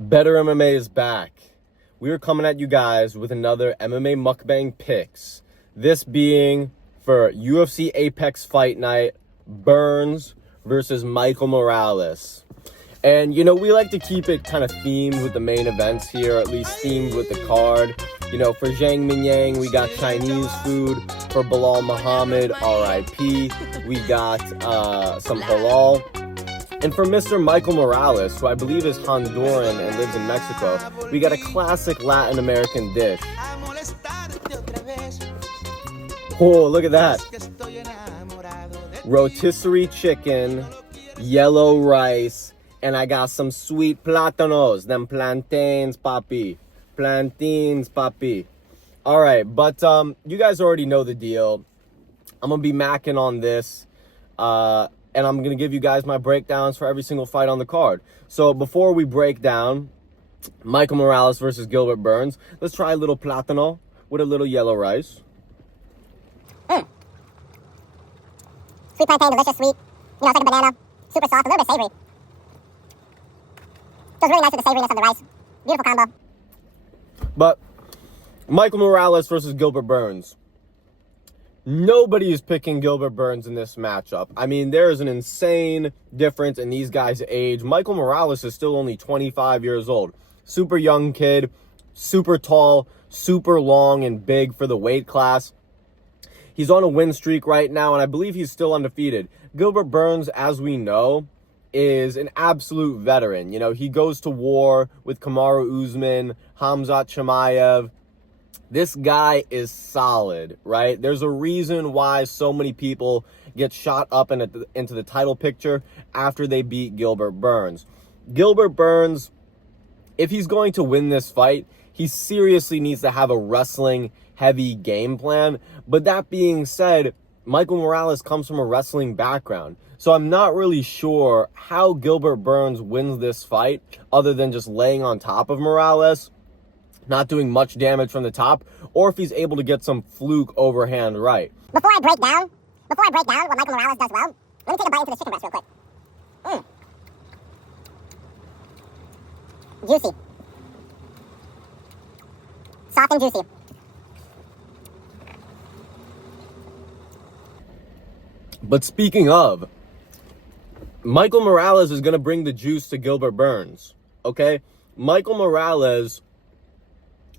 Better MMA is back. We are coming at you guys with another MMA mukbang picks. This being for UFC Apex Fight Night, Burns versus Michael Morales. And, you know, we like to keep it kind of themed with the main events here, at least themed with the card. You know, for Zhang Minyang, we got Chinese food. For Bilal Muhammad, R.I.P., we got some halal. And for Mr. Michael Morales, who I believe is Honduran and lives in Mexico, we got a classic Latin American dish. Oh, look at that. Rotisserie chicken, yellow rice, and I got some sweet plátanos, them plantains, papi. Plantains, papi. All right, but you guys already know the deal. I'm going to be macking on this. And I'm going to give you guys my breakdowns for every single fight on the card. So before we break down Michael Morales versus Gilbert Burns, let's try a little plátano with a little yellow rice. Sweet plantain, delicious, sweet. You know, it's like a banana. Super soft, a little bit savory. Feels really nice with the savoriness of the rice. Beautiful combo. But Michael Morales versus Gilbert Burns. Nobody is picking Gilbert Burns in this matchup. I mean, there is an insane difference in these guys' age. Michael Morales is still only 25 years old. Super young kid, super tall, super long and big for the weight class. He's on a win streak right now, and I believe he's still undefeated. Gilbert Burns, as we know, is an absolute veteran. You know, he goes to war with Kamaru Usman, Khamzat Chimaev. This guy is solid, right? There's a reason why so many people get shot up into the title picture after they beat Gilbert Burns. Gilbert Burns, if he's going to win this fight, he seriously needs to have a wrestling-heavy game plan. But that being said, Michael Morales comes from a wrestling background. So I'm not really sure how Gilbert Burns wins this fight other than just laying on top of Morales, not doing much damage from the top, or if he's able to get some fluke overhand right. Before I break down what Michael Morales does well, let me take a bite into this chicken breast real quick. Juicy. Soft and juicy. But speaking of, Michael Morales is going to bring the juice to Gilbert Burns, okay? Michael Morales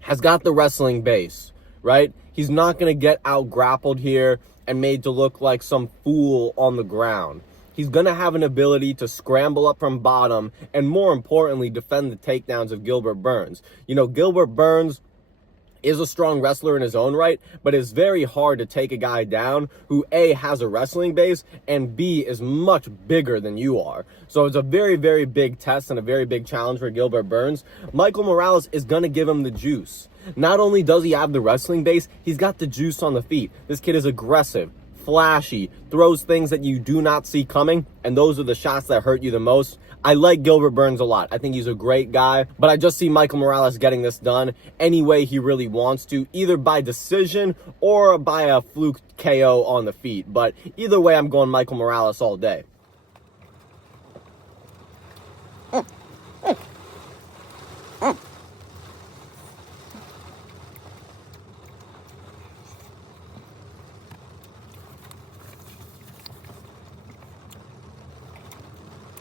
has got the wrestling base, right? He's not going to get out-grappled here and made to look like some fool on the ground. He's going to have an ability to scramble up from bottom and, more importantly, defend the takedowns of Gilbert Burns. You know, Gilbert Burns is a strong wrestler in his own right, but it's very hard to take a guy down who A, has a wrestling base, and B, is much bigger than you are. So it's a very, very big test and a very big challenge for Gilbert Burns. Michael Morales is going to give him the juice. Not only does he have the wrestling base, he's got the juice on the feet. This kid is aggressive, flashy, throws things that you do not see coming, and those are the shots that hurt you the most. I like Gilbert Burns a lot. I think he's a great guy, but I just see Michael Morales getting this done any way he really wants to, either by decision or by a fluke KO on the feet. But either way, I'm going Michael Morales all day.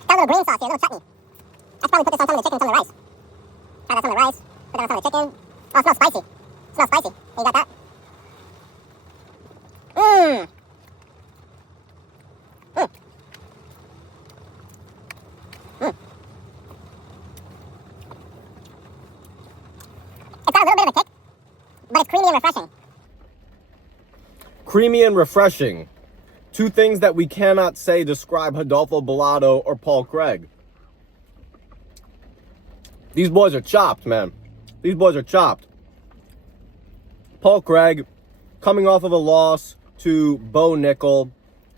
Got a little green sauce here, a little chutney. I should probably put this on some of the chicken, some of the rice. Try that on the rice, put that on some of the chicken. Oh, it smells spicy. It smells spicy. You got that? It's got a little bit of a kick, but it's creamy and refreshing. Creamy and refreshing. Two things that we cannot say describe Rodolfo Bellato or Paul Craig. These boys are chopped, man. These boys are chopped. Paul Craig, coming off of a loss to Bo Nickel.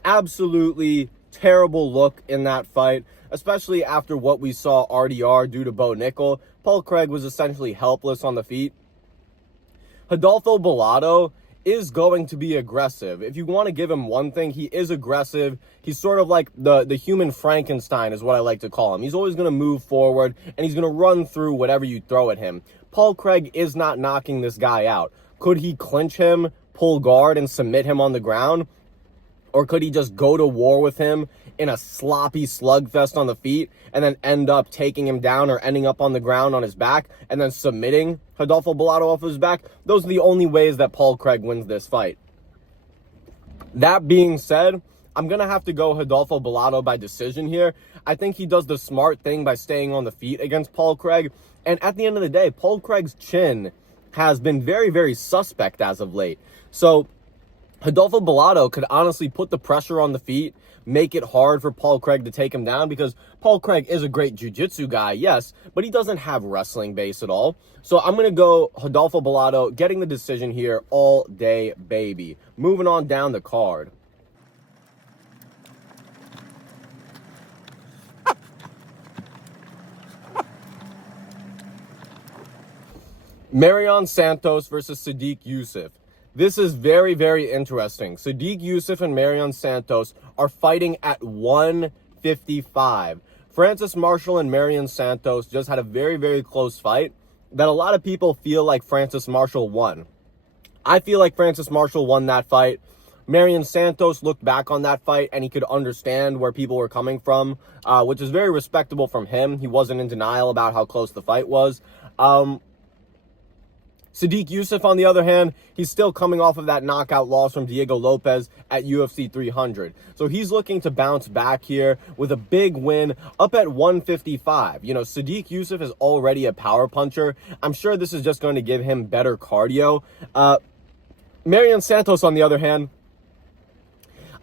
Absolutely terrible look in that fight, especially after what we saw RDR do to Bo Nickel. Paul Craig was essentially helpless on the feet. Rodolfo Bellato is going to be aggressive. If you want to give him one thing, he is aggressive. He's sort of like the human Frankenstein is what I like to call him. He's always going to move forward, and he's going to run through whatever you throw at him. Paul Craig is not knocking this guy out. Could he clinch him, pull guard, and submit him on the ground? Or could he just go to war with him in a sloppy slugfest on the feet and then end up taking him down or ending up on the ground on his back and then submitting Rodolfo Bellato off his back? Those are the only ways that Paul Craig wins this fight. That being said, I'm going to have to go Rodolfo Bellato by decision here. I think he does the smart thing by staying on the feet against Paul Craig. And at the end of the day, Paul Craig's chin has been very, very suspect as of late. So Rodolfo Bellato could honestly put the pressure on the feet, make it hard for Paul Craig to take him down, because Paul Craig is a great jiu-jitsu guy, yes, but he doesn't have wrestling base at all. So I'm going to go Rodolfo Bellato getting the decision here all day, baby. Moving on down the card. Marion Santos versus Sodiq Yusuff. This is very, very interesting. Sodiq Yusuff and Marion Santos are fighting at 155. Francis Marshall and Marion Santos just had a very, very close fight that a lot of people feel like Francis Marshall won. I feel like Francis Marshall won that fight. Marion Santos looked back on that fight and he could understand where people were coming from, which is very respectable from him. He wasn't in denial about how close the fight was. Sodiq Yusuff, on the other hand, he's still coming off of that knockout loss from Diego Lopez at UFC 300. So he's looking to bounce back here with a big win up at 155. You know, Sodiq Yusuff is already a power puncher. I'm sure this is just going to give him better cardio. Marion Santos, on the other hand,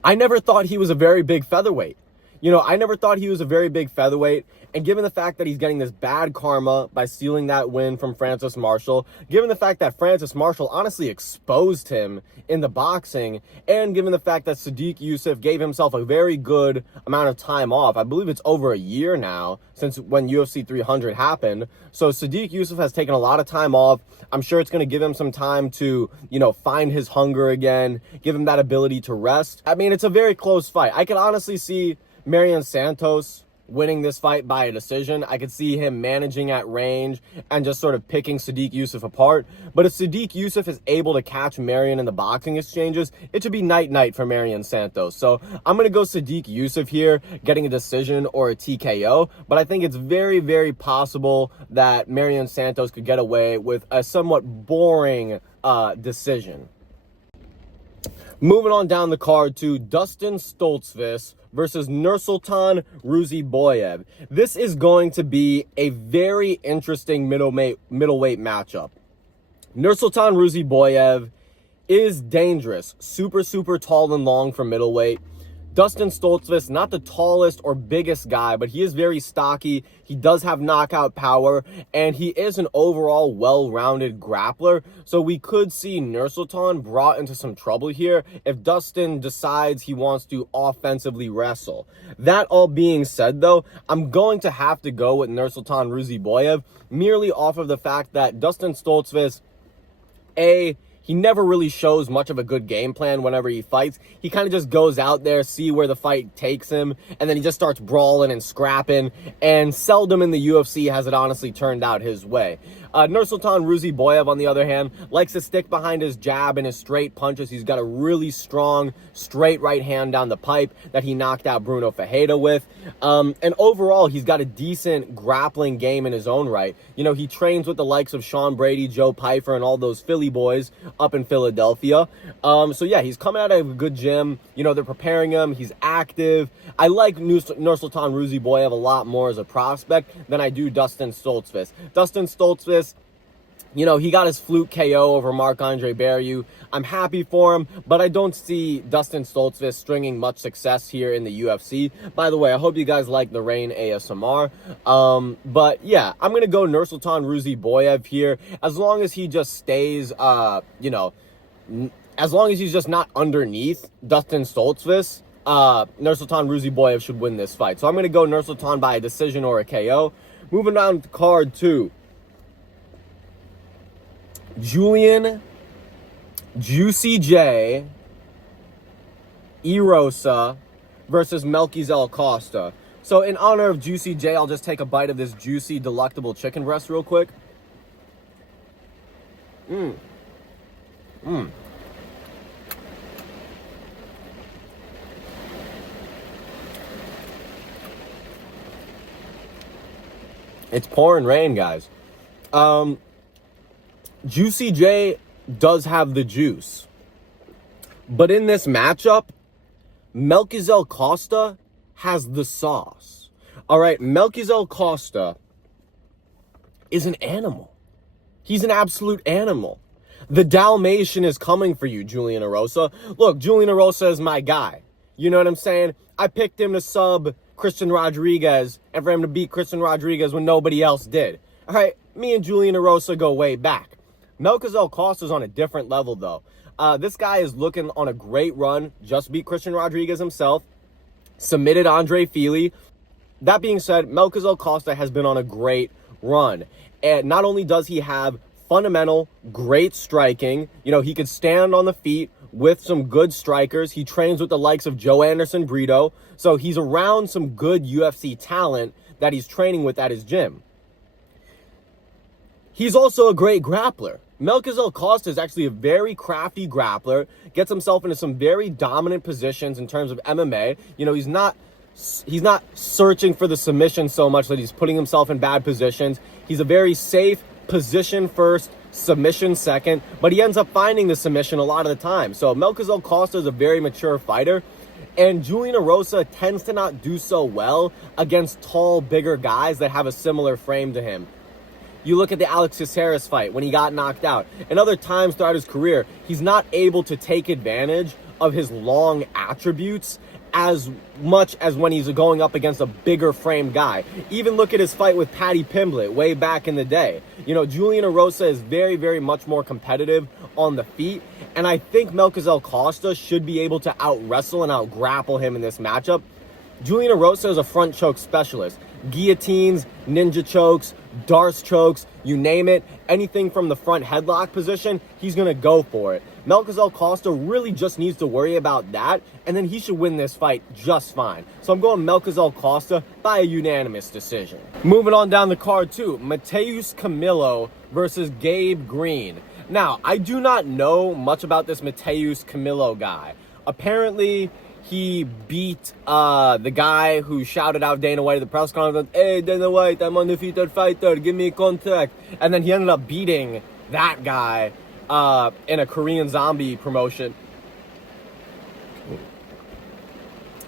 I never thought he was a very big featherweight. You know, I never thought he was a very big featherweight, and given the fact that he's getting this bad karma by stealing that win from Francis Marshall, given the fact that Francis Marshall honestly exposed him in the boxing, and given the fact that Sodiq Yusuff gave himself a very good amount of time off, I believe it's over a year now since when UFC 300 happened, so Sodiq Yusuff has taken a lot of time off. I'm sure it's going to give him some time to, you know, find his hunger again, give him that ability to rest. I mean, it's a very close fight. I can honestly see Marion Santos winning this fight by a decision. I could see him managing at range and just sort of picking Sodiq Yusuff apart. But if Sodiq Yusuff is able to catch Marion in the boxing exchanges, it should be night-night for Marion Santos. So I'm going to go Sodiq Yusuff here, getting a decision or a TKO. But I think it's very, very possible that Marion Santos could get away with a somewhat boring decision. Moving on down the card to Dustin Stoltzfus versus Nursultan Ruziboyev. This is going to be a very interesting middleweight matchup. Nursultan Ruziboyev is dangerous. Super, super tall and long for middleweight. Dustin Stoltzfus, not the tallest or biggest guy, but he is very stocky. He does have knockout power, and he is an overall well-rounded grappler. So we could see Nursultan brought into some trouble here if Dustin decides he wants to offensively wrestle. That all being said, though, I'm going to have to go with Nursultan Ruziboyev merely off of the fact that Dustin Stoltzfus, he never really shows much of a good game plan whenever he fights. He kind of just goes out there, see where the fight takes him, and then he just starts brawling and scrapping, and seldom in the UFC has it honestly turned out his way. Nursultan Ruziboyev, on the other hand, likes to stick behind his jab and his straight punches. He's got a really strong, straight right hand down the pipe that he knocked out Bruno Ferreira with. And overall, he's got a decent grappling game in his own right. You know, he trains with the likes of Sean Brady, Joe Pyfer, and all those Philly boys up in Philadelphia. So yeah, he's coming out of a good gym. You know, they're preparing him. He's active. I like Nursultan Ruziboyev a lot more as a prospect than I do Dustin Stoltzfus. Dustin Stoltzfus, you know, he got his fluke KO over Marc-Andre Barrieu. I'm happy for him, but I don't see Dustin Stoltzfus stringing much success here in the UFC. By the way, I hope you guys like the Rain ASMR. But yeah, I'm going to go Nursultan Ruziboyev here. As long as he just stays, you know, as long as he's just not underneath Dustin Stoltzfus, Nursultan Ruziboyev should win this fight. So I'm going to go Nursultan by a decision or a KO. Moving down to card 2. Julian Juicy J, Erosa versus Melquizel Costa. So in honor of Juicy J, I'll just take a bite of this juicy, delectable chicken breast real quick. It's pouring rain, guys. Juicy J does have the juice. But in this matchup, Melquizel Costa has the sauce. All right, Melquizel Costa is an animal. He's an absolute animal. The Dalmatian is coming for you, Julian Erosa. Look, Julian Erosa is my guy. You know what I'm saying? I picked him to sub Christian Rodriguez and for him to beat Christian Rodriguez when nobody else did. All right, me and Julian Erosa go way back. Melquizel Costa's on a different level, though. This guy is looking on a great run. Just beat Christian Rodriguez himself. Submitted Andre Fili. That being said, Melquizel Costa has been on a great run. And not only does he have fundamental, great striking, you know, he could stand on the feet with some good strikers. He trains with the likes of Joe Anderson Brito. So he's around some good UFC talent that he's training with at his gym. He's also a great grappler. Melquizel Costa is actually a very crafty grappler, gets himself into some very dominant positions in terms of MMA. You know, he's not searching for the submission so much that he's putting himself in bad positions. He's a very safe position first, submission second, but he ends up finding the submission a lot of the time. So Melquizel Costa is a very mature fighter, and Julian Erosa tends to not do so well against tall, bigger guys that have a similar frame to him. You look at the Alex Caceres fight when he got knocked out. And other times throughout his career, he's not able to take advantage of his long attributes as much as when he's going up against a bigger frame guy. Even look at his fight with Paddy Pimblett way back in the day. You know, Julian Erosa is very, very much more competitive on the feet. And I think Melquizel Costa should be able to out-wrestle and out-grapple him in this matchup. Julian Erosa is a front choke specialist. Guillotines, ninja chokes, Darce chokes, you name it, anything from the front headlock position, he's going to go for it. Melquizel Costa really just needs to worry about that, and then he should win this fight just fine. So I'm going Melquizel Costa by a unanimous decision. Moving on down the card too, Mateus Camilo versus Gabe Green. Now, I do not know much about this Mateus Camilo guy. Apparently, he beat the guy who shouted out Dana White at the press conference, "Hey, Dana White, I'm undefeated fighter, give me a contract." And then he ended up beating that guy in a Korean Zombie promotion.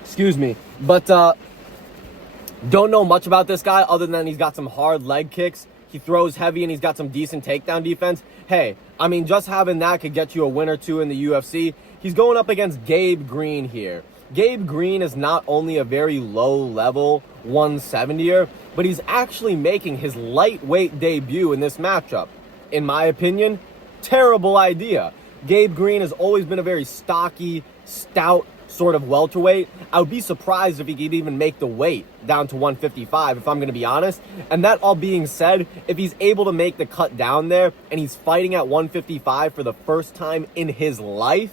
Excuse me. But don't know much about this guy other than he's got some hard leg kicks. He throws heavy and he's got some decent takedown defense. Hey, I mean, just having that could get you a win or two in the UFC. He's going up against Gabe Green here. Gabe Green is not only a very low-level 170er, but he's actually making his lightweight debut in this matchup. In my opinion, terrible idea. Gabe Green has always been a very stocky, stout sort of welterweight. I would be surprised if he could even make the weight down to 155, if I'm going to be honest. And that all being said, if he's able to make the cut down there and he's fighting at 155 for the first time in his life,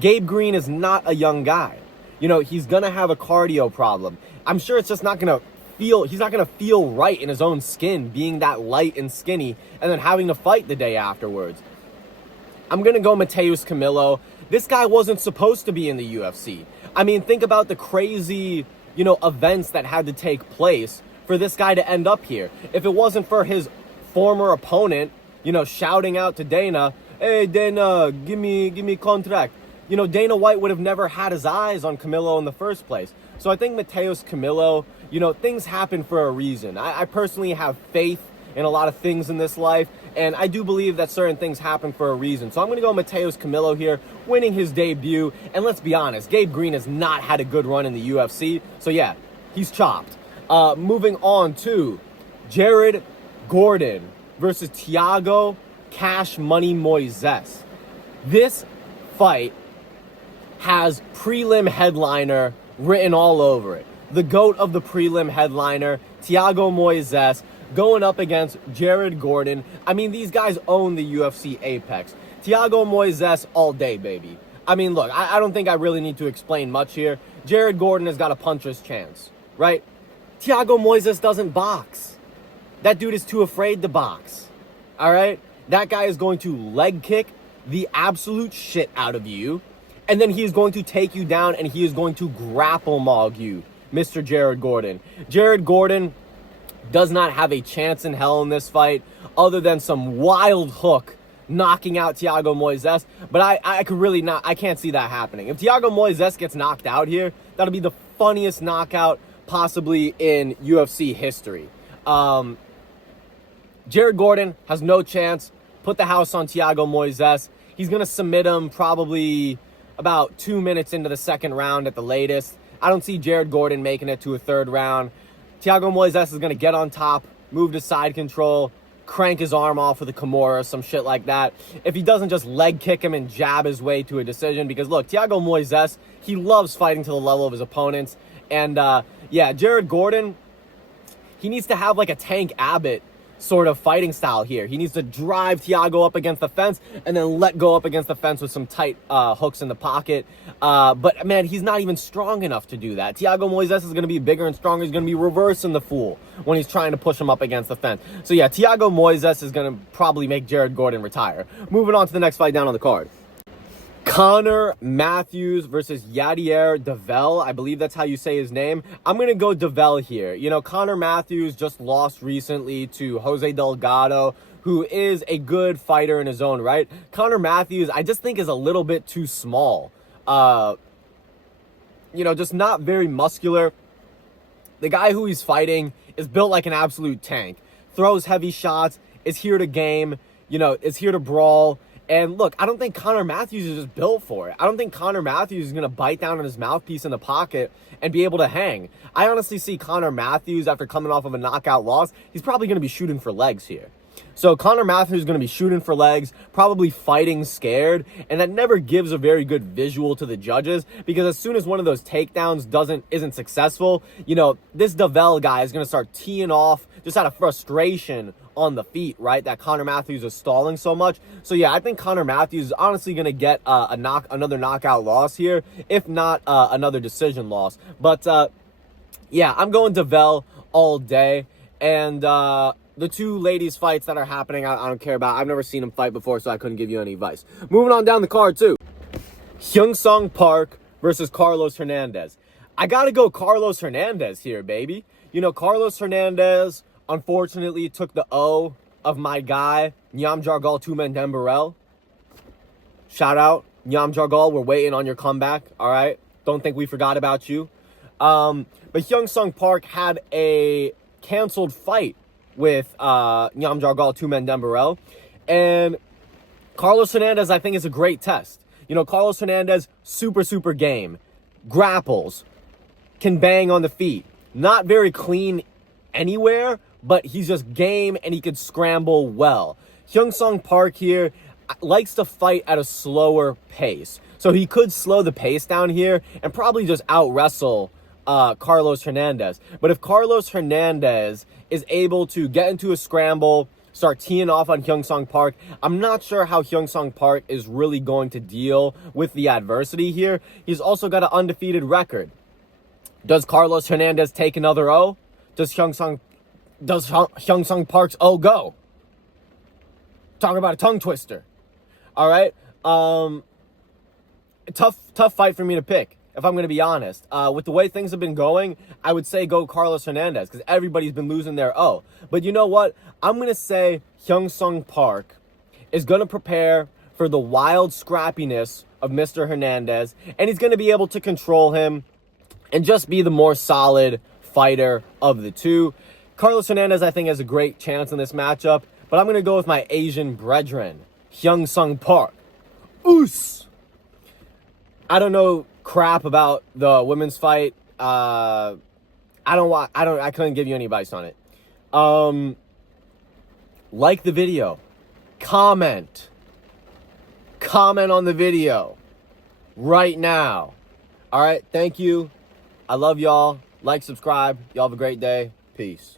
Gabe Green is not a young guy. You know, he's going to have a cardio problem. I'm sure it's just not going to he's not going to feel right in his own skin being that light and skinny and then having to fight the day afterwards. I'm going to go Mateus Camilo. This guy wasn't supposed to be in the UFC. I mean, think about the crazy, you know, events that had to take place for this guy to end up here. If it wasn't for his former opponent, you know, shouting out to Dana, "Hey, Dana, give me contract." You know, Dana White would have never had his eyes on Camilo in the first place. So I think Mateus Camilo, you know, things happen for a reason. I personally have faith in a lot of things in this life, and I do believe that certain things happen for a reason. So I'm going to go Mateus Camilo here, winning his debut. And let's be honest, Gabe Green has not had a good run in the UFC. So yeah, he's chopped. Moving on to Jared Gordon versus Thiago Cash Money Moises. This fight has prelim headliner written all over it. The GOAT of the prelim headliner, Thiago Moises, going up against Jared Gordon. I mean, these guys own the UFC apex. Thiago Moises all day, baby. I mean, look, I don't think I really need to explain much here. Jared Gordon has got a puncher's chance, right? Thiago Moises doesn't box. That dude is too afraid to box, all right? That guy is going to leg kick the absolute shit out of you, and then he is going to take you down, and he is going to grapple maul you, Mr. Jared Gordon. Jared Gordon does not have a chance in hell in this fight other than some wild hook knocking out Thiago Moises, but I could really not, I can't see that happening. If Thiago Moises gets knocked out here, that'll be the funniest knockout possibly in UFC history. Jared Gordon has no chance. Put the house on Thiago Moises. He's going to submit him probably about 2 minutes into the second round at the latest. I don't see Jared Gordon making it to a third round. Thiago Moises is going to get on top, move to side control, crank his arm off with a Kimura, some shit like that. If he doesn't just leg kick him and jab his way to a decision, because look, Thiago Moises, he loves fighting to the level of his opponents. And yeah, Jared Gordon, he needs to have like a Tank Abbott sort of fighting style here. He needs to drive Thiago up against the fence and then let go up against the fence with some tight hooks in the pocket. But man, he's not even strong enough to do that. Thiago Moises is going to be bigger and stronger. He's going to be reversing the fool when he's trying to push him up against the fence. So yeah, Thiago Moises is going to probably make Jared Gordon retire. Moving on to the next fight down on the card. Connor Matthews versus Yadier Devel. I believe that's how you say his name. I'm going to go Devel here. You know, Connor Matthews just lost recently to Jose Delgado, who is a good fighter in his own right. Connor Matthews, I just think is a little bit too small. You know, just not very muscular. The guy who he's fighting is built like an absolute tank. Throws heavy shots, is here to game, you know, is here to brawl. And look, I don't think Connor Matthews is just built for it. I don't think Connor Matthews is going to bite down on his mouthpiece in the pocket and be able to hang. I honestly see Connor Matthews, after coming off of a knockout loss, he's probably going to be shooting for legs here. So Connor Matthews is going to be shooting for legs, probably fighting scared, and that never gives a very good visual to the judges, because as soon as one of those takedowns isn't successful, you know, this Devel guy is going to start teeing off just out of frustration on the feet, right? That Connor Matthews is stalling so much. So yeah, I think Connor Matthews is honestly going to get another knockout loss here, if not another decision loss. But yeah, I'm going Devel all day. And the two ladies fights that are happening, I don't care about. I've never seen them fight before, so I couldn't give you any advice. Moving on down the card too. Hyung-Sung Park versus Carlos Hernandez. I gotta go Carlos Hernandez here, baby. You know, Carlos Hernandez unfortunately took the O of my guy, Nyam Jargal Tumendemberel. Shout out, Nyam Jargal, we're waiting on your comeback, all right? Don't think we forgot about you. But Hyung-Sung Park had a canceled fight with Nyam Jargal Tumendemberel. And Carlos Hernandez, I think, is a great test. You know, Carlos Hernandez, super game. Grapples. Can bang on the feet. Not very clean anywhere, but he's just game and he could scramble well. Hyung-Sung Park here likes to fight at a slower pace. So he could slow the pace down here and probably just out-wrestle Carlos Hernandez. But if Carlos Hernandez is able to get into a scramble, start teeing off on Hyung-Sung Park, I'm not sure how Hyung-Sung Park is really going to deal with the adversity here. He's also got an undefeated record. Does Carlos Hernandez take another O? Does Hyung-Sung Park's O go? Talk about a tongue twister. All right. Tough fight for me to pick, if I'm going to be honest. With the way things have been going, I would say go Carlos Hernandez, because everybody's been losing their O. But you know what? I'm going to say Hyung-Sung Park is going to prepare for the wild scrappiness of Mr. Hernandez, and he's going to be able to control him and just be the more solid fighter of the two. Carlos Hernandez, I think, has a great chance in this matchup, but I'm going to go with my Asian brethren, Hyung-Sung Park. Oos! I don't know crap about the women's fight. I couldn't give you any advice on it. Like the video. Comment on the video right now. All right, thank you. I love y'all. Like, subscribe. Y'all have a great day. Peace.